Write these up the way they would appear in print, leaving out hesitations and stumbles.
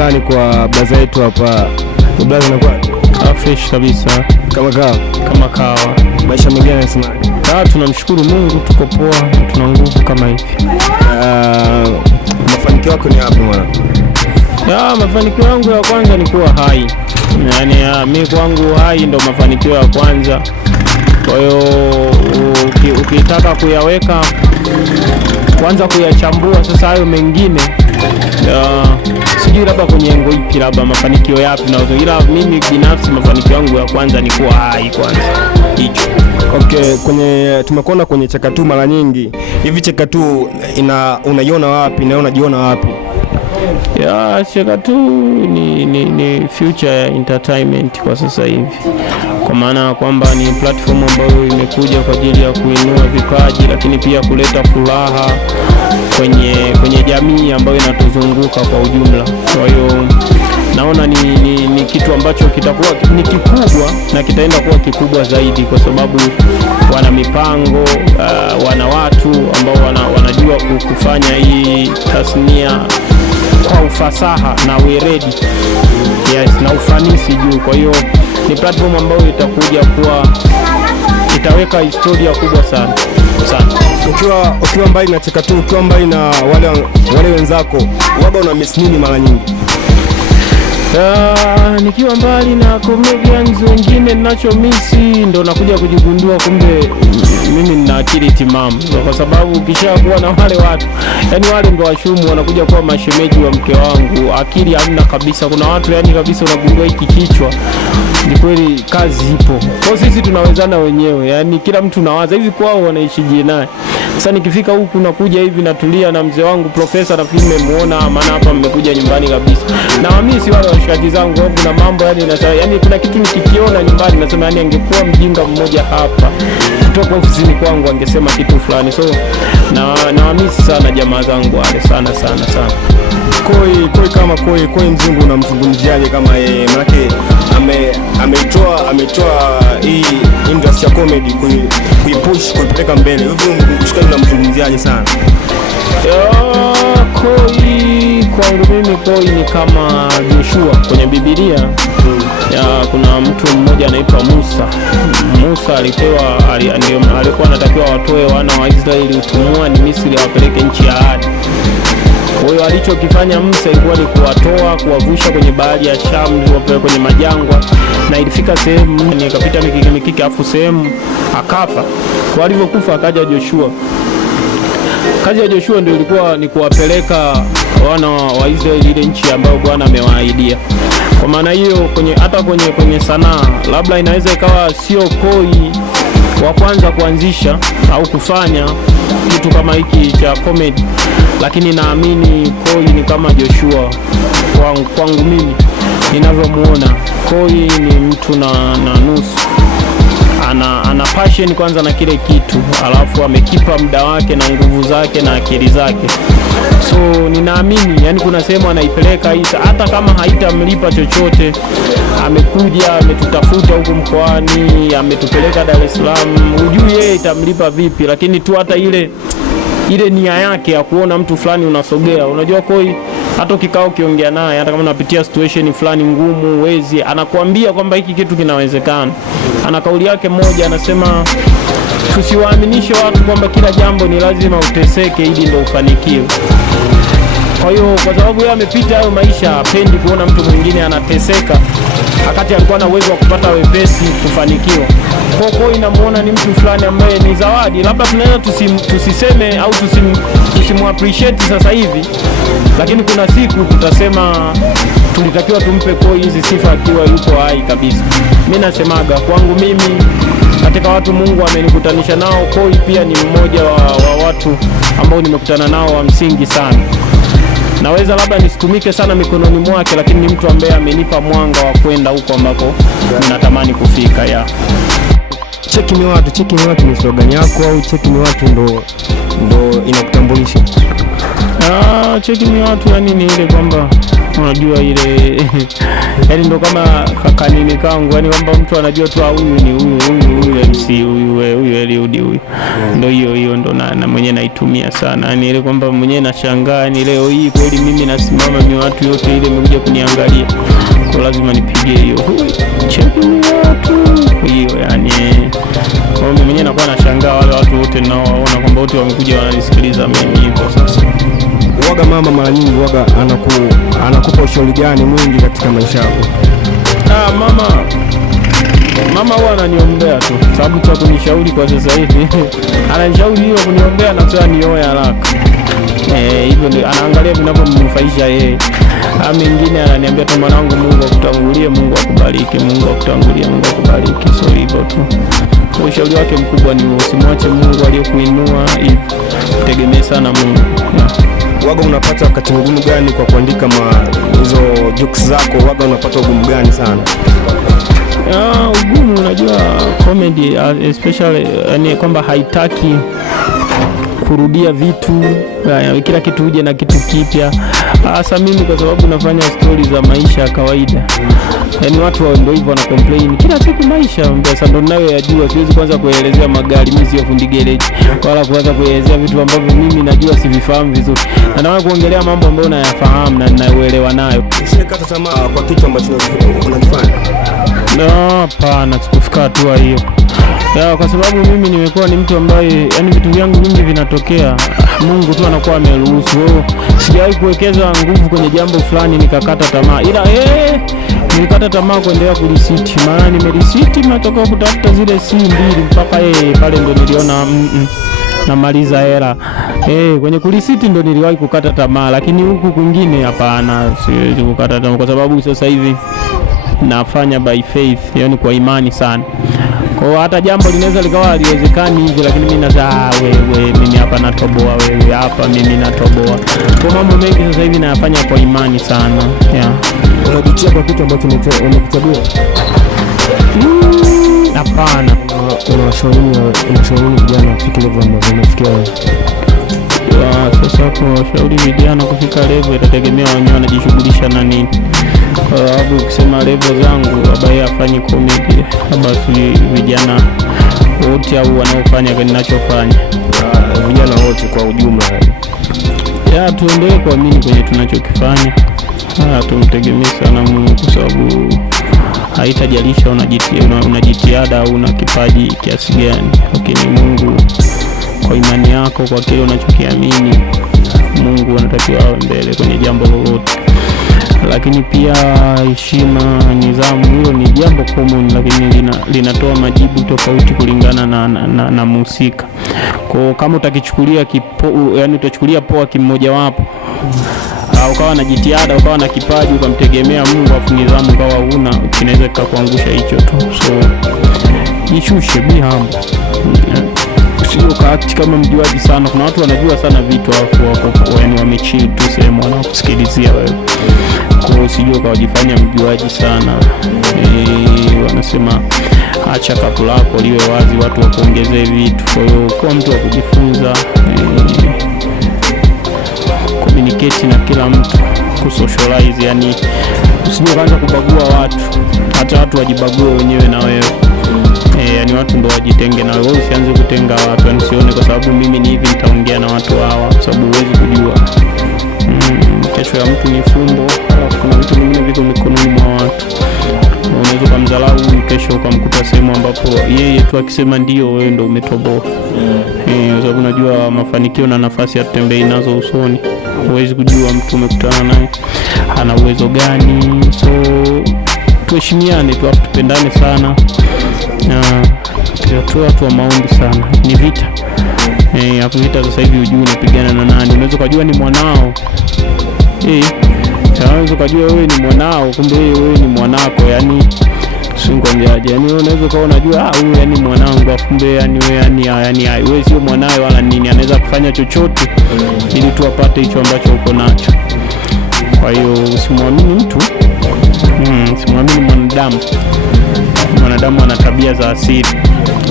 mtaani kwa blaza yetu hapa. Blaza anakuwa fresh kabisa kama kawa. Maisha mengine yanasemaje? Tunamshukuru Mungu, tuko poa, tuna nguvu kama hivi. Mafanikio yako ni yapi mwana? Mafanikio yangu ya kwanza ni kuwa hai. Yaani mimi kwangu hai ndo mafanikio ya kwanza. Kwa hiyo ukitaka kuyaweka kwanza kuyachambua sasa hayo mengine sijui labda kwenye engo ipi labda mafanikio yapi na ila mimi binafsi mafanikio yangu ya kwanza ni kuwa hai kwanza. Hicho. Okay, tumekuona kwenye Cheka2 mara nyingi. Hivi Cheka2 unaiona wapi na unajiona wapi? Cheka2 ni future ya entertainment kwa sasa hivi. Kwa maana kwamba ni platform ambayo imekuja kwa ajili ya kuinua vipaji lakini pia kuleta furaha kwenye jamii ambayo inatuzunguka kwa ujumla. Kwa hiyo naona ni kitu ambacho kitakuwa ni kikubwa na kitaenda kuwa kikubwa zaidi kwa sababu wana mipango, wana watu ambao wanajua kufanya hii tasnia kwa ufasaha na weledi. Yes, na ufanisi juu. Kwa hiyo ni platform ambayo itakuja kuwa itaweka historia kubwa sana. Ukiwa mbali na Cheka2, ukiwa mbali na wale wenzako, waga una miss nini mara nyingi? Nikiwa mbali na comedians wengine ninachomisi ndo nakuja kujigundua kumbe mimi nina akili timamu, kwa sababu ukishakuwa na wale watu yani wale ndo washumu wanakuja kuwa mashemeji wa mke wangu. Akili hamna kabisa. Kuna watu yani kabisa unagundua hiki kichwa ni kweli kazi ipo. Kwa sisi tunawezana wenyewe, yani kila mtu nawaza hivi kwao wanaishije naye. Sasa nikifika huku nakuja hivi natulia na mzee wangu Profesa na filme muona maana hapa mmekuja nyumbani kabisa. Na mimi si wale washikaji zangu kuna mambo yani kuna kitu nikikiona nyumbani nasema yani angekuwa mjinga mmoja hapa kutoka ofisini kwangu angesema kitu fulani. So na mimi sana jamaa zangu wale sana. Koi kama Koi mzungu unamzungumziaje kama yeye? Maana ametoa hii industry ya comedy kuipush kuipeleka mbele. Hivi mshikaji unamzungumziaje sana? Koi kwangu mimi Koi ni kama Joshua kwenye Biblia. Kuna mtu mmoja anaitwa Musa alikuwa anatakiwa watoe wana wa Israeli utumwani Misri awapeleke nchi ya ahadi. Kwa hiyo alichokifanya Musa ilikuwa ni kuwavusha kwenye bahari ya Shamu wapeleke kwenye majangwa, na ilifika sehemu nikapita mikiki afu sehemu akafa. Kwa alivyokufa akaja Joshua. Kazi ya Joshua ndio ilikuwa ni kuwapeleka wana wa Israeli ile nchi ambayo Bwana amewaahidia. Kwa maana hiyo hata kwenye sanaa labda inaweza ikawa sio Koi wa kwanza kuanzisha au kufanya kitu kama hiki cha comedy, lakini naamini Koi ni kama Joshua kwangu mimi ninavyomuona. Koi ni mtu na nusu. Ana passion kwanza na kile kitu, alafu amekipa muda wake na nguvu zake na akili zake. So ninaamini yani kuna sehemu anaipeleka hata kama haitamlipa chochote. Amekuja ametutafuta huko mkoani, ametupeleka Dar es Salaam. Hujui yeye itamlipa vipi, lakini tu hata ile nia yake ya kuona mtu fulani unasogea. Unajua Koi hata kikao kiongea naye hata kama unapitia situation fulani ngumu wezi anakuambia kwamba hiki kitu kinawezekana. Ana kauli yake moja anasema tusiwaaminishe watu kwamba kila jambo ni lazima uteseke ili ndio ufanikiwe. Kwa hiyo kwa sababu yeye amepita hayo maisha, hapendi kuona mtu mwingine anateseka wakati alikuwa na uwezo wa kupata wepesi kufanikiwa. Kwa hiyo inamuona ni mtu fulani ambaye ni zawadi. Labda tunaweza tusiseme au tusimuappreciate sasa hivi, lakini kuna siku tutasema tulitakiwa tumpe Koi hizi sifa akiwa yuko hai kabisa. Mimi nasemaga kwangu mimi katika watu Mungu amenikutanisha nao, Koi pia ni mmoja wa watu ambao nimekutana nao wa msingi sana. Naweza labda nisitumike sana mikononi mwake, lakini ni mtu ambaye amenipa mwanga wa kwenda huko ambako ninatamani kufika. Cheki ni watu ni slogan yako au cheki ni watu ndo inakutambulisha? Cheki ni watu yani ni ile kwamba unajua ile yani ndo kama kakanini kangu yani kwamba mtu anajua tu huyu ni huyu MC huyu Eliud huyu ndo hiyo ndo na mwenyewe naitumia sana yani ile kwamba mwenyewe nashangaa ni leo hii kweli mimi nasimama ni watu yote ile imekuja kuniangalia kwa lazima nipige hiyo cheki ni watu hiyo yani kwa mimi mwenyewe nakuwa nashangaa wale watu wote ninaowaona kwamba wote wamekuja wananisikiliza mimi hivyo sasa. Waga mama mara nyingi waga anakupa ushauri gani mwingi katika maisha yako? Mama huwa ananiombea tu, sababu cha kunishauri kwa sasa hivi ananishauri hiyo kuniombea na kusema nioe haraka. Hivyo ndio anaangalia vinavyomnufaisha yeye. Mengine ananiambia tu mwanangu, Mungu akutangulie, Mungu akubariki, Mungu akutangulie, Mungu akubariki. So hivyo tu. Ushauri wake mkubwa ni usimwache Mungu aliyekuinua, hivyo tegemea sana Mungu. Waga unapata wakati mgumu gani kwa kuandika hizo jokes zako? Waga unapata ugumu gani sana? Ugumu unajua comedy especially yani kwamba haitaki kurudia vitu, kila kitu uje na kitu kipya. Hasa mimi kwa sababu nafanya stories za maisha ya kawaida. Yaani watu ndio hivyo wana complain kila siku maisha. Sasa ndio ninayoyajua, siwezi kwanza kuelezea magari, mimi sio fundi garage, wala kuanza kuelezea vitu ambavyo mimi najua sivifahamu vizuri. Na nawe kuongelea mambo ambayo nayafahamu na ninauelewa nayo. Usikate tamaa kwa kitu ambacho unakifanya. Hapana, sikufika hatua hiyo. Kwa sababu mimi nimekuwa ni mtu ambaye yani vitu vyangu vingi vinatokea Mungu tu anakuwa ameruhusu. Sijawahi kuwekeza nguvu kwenye jambo fulani nikakata tamaa. Ila nilikata tamaa kuendelea kulisiti. Maana nimelisiti matokeo kutafuta zile C mbili mpaka pale ndo niliona namaliza hela. Kwenye kulisiti ndo niliwahi kukata tamaa, lakini huku kwingine hapana, siwezi kukata tamaa kwa sababu sasa hivi nafanya by faith, yani kwa imani sana. Kwa hata jambo linaweza likawa haliwezekani hivi, lakini mimi nasema wewe mimi hapa natoboa, wewe hapa mimi natoboa. Kwa mambo mengi sasa hivi nayafanya kwa imani sana. Unajitia kwa kitu ambacho unakichagua? Hapana. Unashauri vijana kufika level ambayo umefikia wewe? Sasa kwa shauri vijana kufika level itategemea wenyewe wanajishughulisha na nini. Kwa sababu ukisema level zangu ambaye afanye comedy, basi vijana wote au wanaofanya kile ninachofanya, vijana wote kwa ujumla, tuendelee kuamini kwenye tunachokifanya. Tumtegemee sana Mungu kwa sababu haitajalisha una jitihada au una kipaji kiasi gani, lakini Mungu kwa imani yako, kwa kile unachokiamini, Mungu anatakiwa awe mbele kwenye jambo lolote. Lakini pia heshima, nidhamu, hilo ni jambo common, lakini linatoa majibu tofauti kulingana na mhusika. Kwa kama utakichukulia yani utachukulia poa kimoja wapo, ukawa na jitihada, ukawa na kipaji, ukamtegemea Mungu afu nidhamu ukawa huna, kinaweza kukuangusha hicho tu. So jishushe, be humble. Sio kaakti kama mjuaji sana. Kuna watu wanajua sana vitu afu wako yani wamechill tu sehemu wanakusikilizia wewe. Kwa hiyo usije ukajifanya mjuaji sana. Wanasema acha kapu lako liwe wazi, watu wakuongezee vitu. Kwa hiyo kuwa mtu wa kujifunza, communicate na kila mtu, kusocialize, yani usije ukaanza kubagua watu, hata watu wajibague wenyewe na wewe. Yani watu ndo wajitenge na wewe, usianze kutenga watu. Yani sione kwa sababu mimi ni hivi nitaongea na watu hawa, kwa sababu huwezi kujua kesho ya mtu ni fumbo. Alafu kuna vitu vingine viko mikononi mwa watu. Unaweza kumdharau huyu, kesho ukamkuta sehemu ambapo yeye tu akisema ndio, wewe ndo umetoboa. Kwa sababu unajua mafanikio na nafasi ya kutembea nazo usoni. Huwezi kujua mtu umekutana naye ana uwezo gani. So tuheshimiane tu, tupendane sana. Tu watu wa maombi sana. Ni vita. Hapo vita sasa hivi hujui unapigana na nani. Unaweza kujua ni mwanao. Unaweza kujua wewe ni mwanao, kumbe wewe ni mwanako. Yani singomjaje. Yani unaweza kuwa unajua huyu yani mwanangu, kumbe yani wewe yani wewe sio mwanae wala nini. Anaweza kufanya chochote ili tu apate hicho ambacho uko nacho. Kwa hiyo usimwamini mtu. Usimwamini mwanadamu. Mwanadamu ana tabia za asili.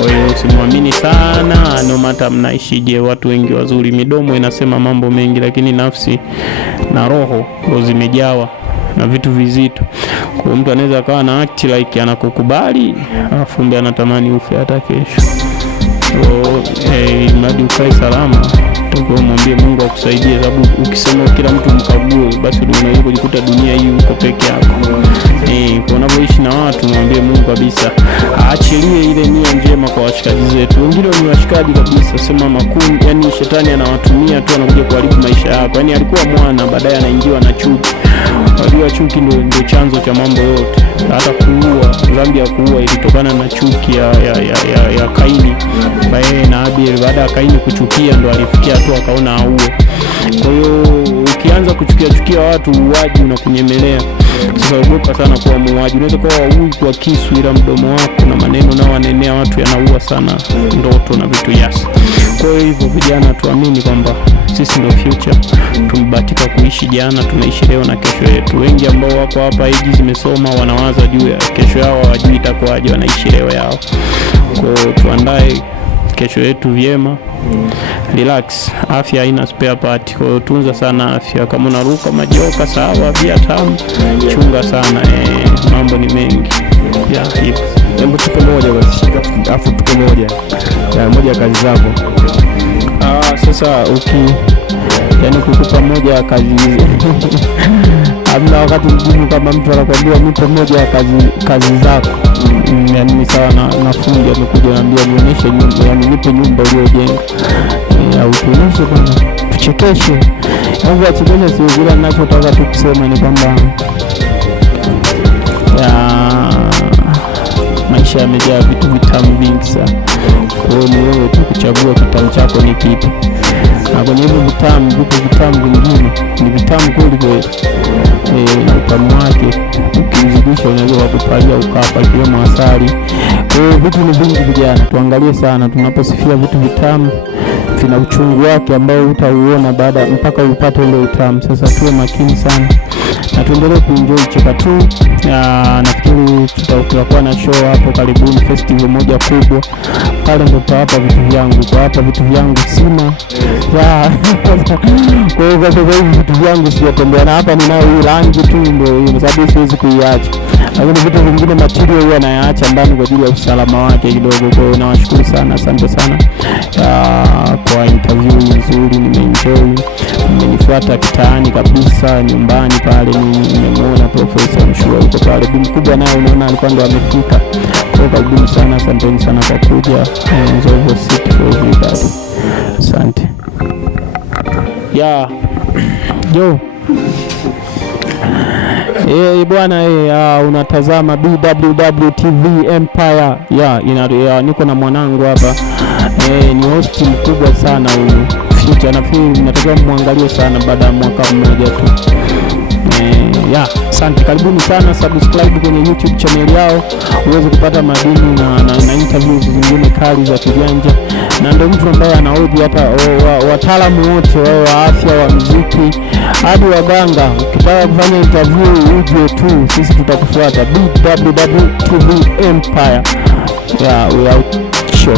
Kwa hiyo usimwamini sana, no matter mnaishije. Watu wengi wazuri, midomo inasema mambo mengi, lakini nafsi na roho ndo zimejawa na vitu vizito. Kwa mtu anaweza akawa na act like anakukubali, alafu mbe anatamani ufe hata kesho. Mradi ukae salama, utakuwa mwambie Mungu akusaidie, sababu ukisema kila mtu mkague, basi unaweza kujikuta dunia hii uko peke yako. Kwa unavyoishi na watu, mwambie Mungu kabisa aachilie ile nia njema kwa washikaji zetu. Wengine ni washikaji kabisa, sema makundi, yani shetani anawatumia tu, anakuja kuharibu maisha yako. Yani alikuwa mwana, baadaye anaingiwa na chuki. Wajua chuki ndio chanzo cha mambo yote, hata kuua. Dhambi ya kuua ilitokana na chuki ya Kaini na Abel. Baada ya Kaini kuchukia, ndo alifikia tu akaona auwe. Kwa hiyo ukianza kuchukia watu, uwaji unakunyemelea. Sasa ogopa sana kuwa muuaji. Unaweza kuwa waui kwa kisu, ila mdomo wako na maneno nao wanenea watu yanaua sana ndoto na vitu yasi. Kwa hivyo vijana, tuamini kwamba sisi ndio future. Tumebahatika kuishi jana, tunaishi leo na kesho yetu. Wengi ambao wako hapa age zimesoma, wanawaza juu ya kesho yao, hawajui itakuwaje, wanaishi leo yao. Kwa hiyo tuandae kesho yetu vyema. Relax, afya haina spare part. Kwa hiyo tunza sana afya. Kama unaruka majoka sawa, via tamu, chunga sana. Mambo ni mengi hivyo. Hebu tupe moja basi, afu tupe moja ya kazi zako. Sasa yani kukupa moja ya kazi hamna wakati mgumu kama mtu anakuambia nipe moja ya kazi zako. Yani ni sawa na fundi amekuja anambia nionyeshe nyumba, yani nipe nyumba uliojenga, au tuonyeshe bwana, tuchekeshe. Yangu achekeshe sio vile. Ninachotaka tu kusema ni kwamba maisha yamejaa vitu vitamu vingi sana. Kwa hiyo ni wewe tu kuchagua kitamu chako ni kipi. Na kwenye hivyo vitamu, vitu vitamu vingine ni vitamu kweli kweli, na utamu wake ukizidisha unaweza kukupalia ukafa, ikiwemo asali. Kwa hiyo vitu ni vingi vijana, tuangalie sana. Tunaposifia vitu vitamu, vina uchungu wake ambao utauona baada mpaka upate ule utamu. Sasa tuwe makini sana na tuendelee kuenjoy Cheka Tu. Nafikiri tutakuwa na show hapo karibuni, festival moja kubwa pale, ndo tutawapa vitu vyangu. Kwa hapa vitu vyangu sina. Kwa hiyo kwa sababu vitu vyangu sijatembea na hapa, ninayo hii rangi tu, ndio sababu siwezi kuiacha. Lakini vitu vingine material huwa nayaacha ndani kwa ajili ya usalama wake kidogo. Kwa hiyo nawashukuru sana, asante sana kwa interview nzuri, nimeenjoy. Mmenifuata kitaani kabisa, nyumbani pale nimemwona Profesa Mshua yuko pale, bibi mkubwa naye unaona alikuwa ndo amefika. Kwa hiyo karibuni sana, asanteni sana kwa kuja. Nzovo City for everybody. Asante. Bwana unatazama BWW TV Empire. Niko na mwanangu hapa. Ni host mkubwa sana huyu. Future nafikiri mnatakiwa muangalie sana baada ya mwaka mmoja tu. Asante, karibuni sana. Subscribe kwenye YouTube channel yao uweze kupata madini na interviews zingine kali za kijanja. Na ndio mtu ambaye anahoji hata wataalamu wote wa afya, wa muziki, hadi waganga. Ukitaka kufanya interview uje tu, sisi tutakufuata. BWW TV Empire. We out show.